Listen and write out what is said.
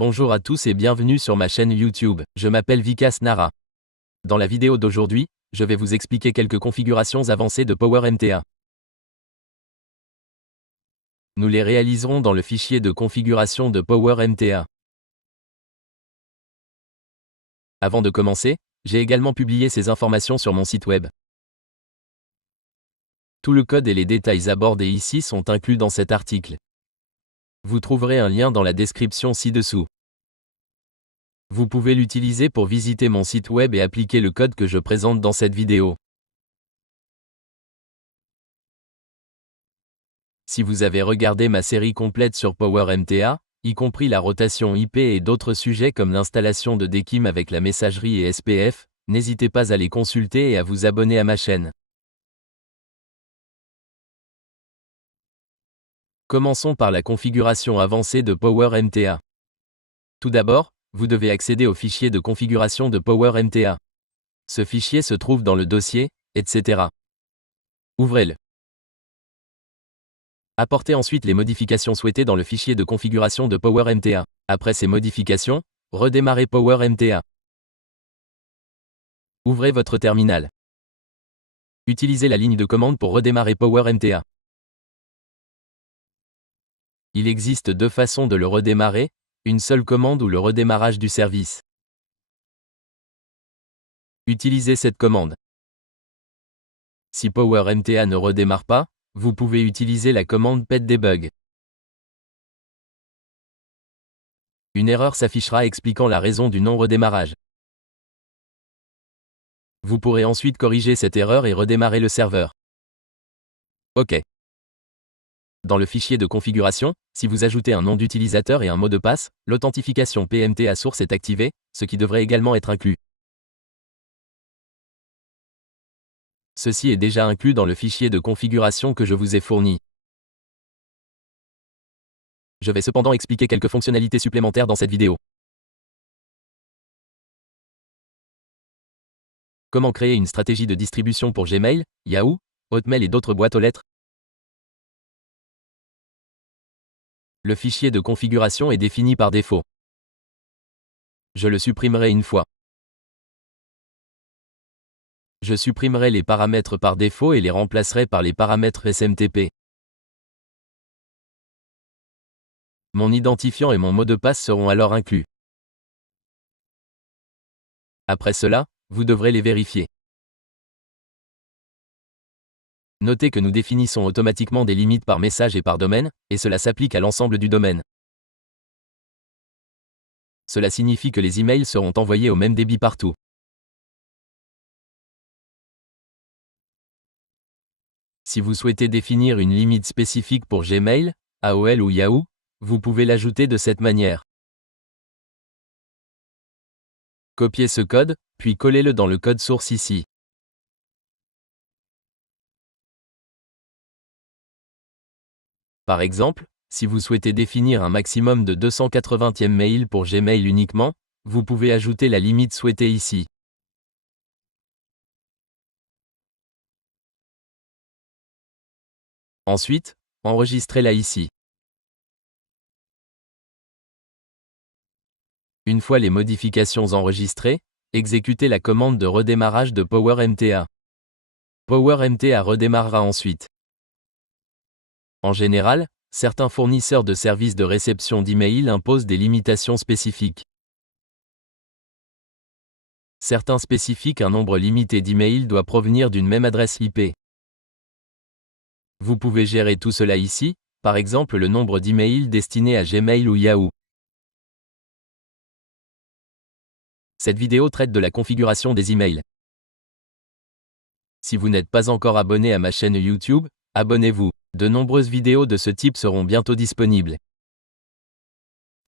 Bonjour à tous et bienvenue sur ma chaîne YouTube, je m'appelle Vikas Nara. Dans la vidéo d'aujourd'hui, je vais vous expliquer quelques configurations avancées de PowerMTA. Nous les réaliserons dans le fichier de configuration de PowerMTA. Avant de commencer, j'ai également publié ces informations sur mon site web. Tout le code et les détails abordés ici sont inclus dans cet article. Vous trouverez un lien dans la description ci-dessous. Vous pouvez l'utiliser pour visiter mon site web et appliquer le code que je présente dans cette vidéo. Si vous avez regardé ma série complète sur PowerMTA, y compris la rotation IP et d'autres sujets comme l'installation de DKIM avec la messagerie et SPF, n'hésitez pas à les consulter et à vous abonner à ma chaîne. Commençons par la configuration avancée de PowerMTA. Tout d'abord, vous devez accéder au fichier de configuration de PowerMTA. Ce fichier se trouve dans le dossier, etc. Ouvrez-le. Apportez ensuite les modifications souhaitées dans le fichier de configuration de PowerMTA. Après ces modifications, redémarrez PowerMTA. Ouvrez votre terminal. Utilisez la ligne de commande pour redémarrer PowerMTA. Il existe deux façons de le redémarrer, une seule commande ou le redémarrage du service. Utilisez cette commande. Si PowerMTA ne redémarre pas, vous pouvez utiliser la commande petdebug. Une erreur s'affichera expliquant la raison du non-redémarrage. Vous pourrez ensuite corriger cette erreur et redémarrer le serveur. OK. Dans le fichier de configuration, si vous ajoutez un nom d'utilisateur et un mot de passe, l'authentification PMTA source est activée, ce qui devrait également être inclus. Ceci est déjà inclus dans le fichier de configuration que je vous ai fourni. Je vais cependant expliquer quelques fonctionnalités supplémentaires dans cette vidéo. Comment créer une stratégie de distribution pour Gmail, Yahoo, Hotmail et d'autres boîtes aux lettres? Le fichier de configuration est défini par défaut. Je le supprimerai une fois. Je supprimerai les paramètres par défaut et les remplacerai par les paramètres SMTP. Mon identifiant et mon mot de passe seront alors inclus. Après cela, vous devrez les vérifier. Notez que nous définissons automatiquement des limites par message et par domaine, et cela s'applique à l'ensemble du domaine. Cela signifie que les emails seront envoyés au même débit partout. Si vous souhaitez définir une limite spécifique pour Gmail, AOL ou Yahoo, vous pouvez l'ajouter de cette manière. Copiez ce code, puis collez-le dans le code source ici. Par exemple, si vous souhaitez définir un maximum de 280e mail pour Gmail uniquement, vous pouvez ajouter la limite souhaitée ici. Ensuite, enregistrez-la ici. Une fois les modifications enregistrées, exécutez la commande de redémarrage de PowerMTA. PowerMTA redémarrera ensuite. En général, certains fournisseurs de services de réception d'email imposent des limitations spécifiques. Certains spécifient qu'un nombre limité d'emails doit provenir d'une même adresse IP. Vous pouvez gérer tout cela ici, par exemple le nombre d'emails destinés à Gmail ou Yahoo. Cette vidéo traite de la configuration des emails. Si vous n'êtes pas encore abonné à ma chaîne YouTube, abonnez-vous. De nombreuses vidéos de ce type seront bientôt disponibles.